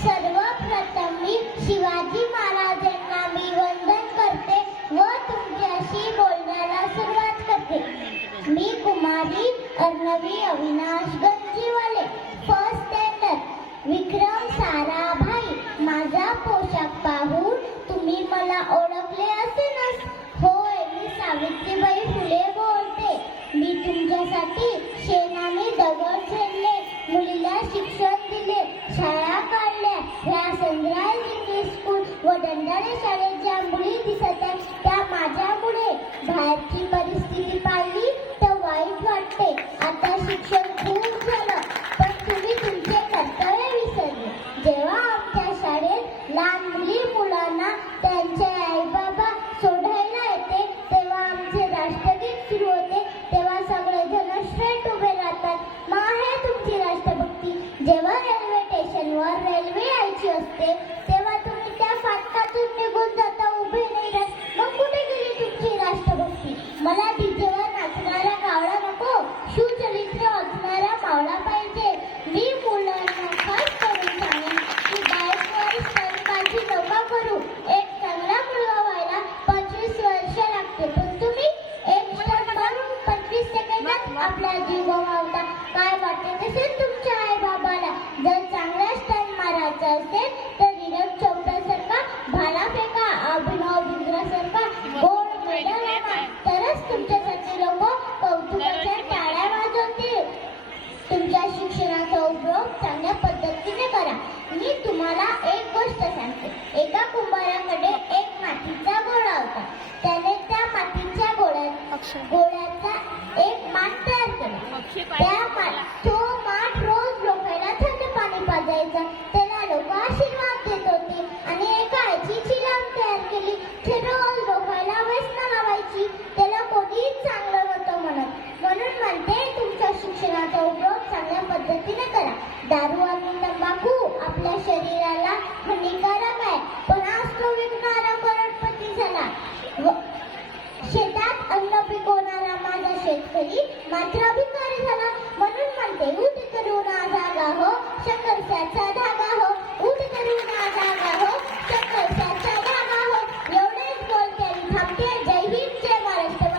सर्वप्रथम मी शिवाजी महाराजांना मी वंदन करते व तुमच्याशी बोलण्याला सुरुवात करते. मी कुमारी अर्णवी अविनाश गंजीवाले, फर्स्ट स्टँडर्ड, विक्रम साराभाई. माझा पोशाख पाहून तुम्ही मला ओळखले असेलच. होय, मी सावित्रीबाई फुले बोलते. मी तुमच्यासाठी शेणाने दगड झेलले, मुलीला शिक्षण दिले, शाळा काढल्या. ह्या सनराइज इंग्लिश स्कूल व दंडाळे शाळेत ज्या मुली दिसत आहेत त्या माझ्यामुळे. बाहेरची परिस्थिती पाहिली तर वाईट वाटते. आता शिक्षण खूप झालं पण तुम्ही तुमचे कर्तव्य विसरले. जेव्हा आमच्या शाळेत लहान मुलांना त्यांचे आई बाबा सोडायला येते तेव्हा आमचे राष्ट्रगीत सुरू होते. तेव्हा सगळेजण स्ट्रेट उभे राहतात. मग आहे तुमची राष्ट्रभक्ती. जेव्हा रेल्वे स्टेशनवर रेल्वे यायची असते तेव्हा तुम्ही त्या फाटकातून निघून जाता, उभे नाही राहत. मग कुठे गेली तुमची राष्ट्रभक्ती? मला डीजेवर नाचणारा गावडा नको, शिवचरित्र वाचणारा मावळा पाहिजे. मी मुलांना खास करून सांगेन की बाईकवर स्टंटबाजी नका करू. एक चांगला मुलगा व्हायला 25 वर्ष लागते पण तुम्ही एक स्टंट मारून 25 सेकंदात आपला जीव गमावता. काय वाटते तसेच तुमच्या आई बाबाला. जर चांगला स्टंट मारायचा असेल तर नीरज चोपडासारखा भाला फेका, अभिनव बिंद्रासारखा गोल्ड मेडल आणा. तरच तुमच्यासाठी लोक कौतुकाच्या टाळ्या वाजवतील. तुमच्या शिक्षणाचा उपयोग चांगल्या पद्धतीने करा. मी तुम्हाला एक गोष्ट सांगते. एका कुंभाराकडे एक मातीचा गोळा होता. त्याने त्या मातीच्या गोळ्याचा एक माठ तयार केला. तो माठ रोज लोकांना थंड पाणी पाजायचा. त्याला लोक आशीर्वाद देत होते. आणि एका आजीची लांब तयार केली. ते रोज लोकांना व्यसन लावायची. त्याला कोणीच चांगलं नव्हतं म्हणत. म्हणून म्हणते तुमच्या शिक्षणाचा उपयोग चांगल्या पद्धतीने करा. दारू आणि तंबाखू आपल्या शरीराला हानिकारक आहे पण आज तो विकणारा करोडपती झाला. शेतात अन्न पिकवणारा माझा शेतकरी मात्र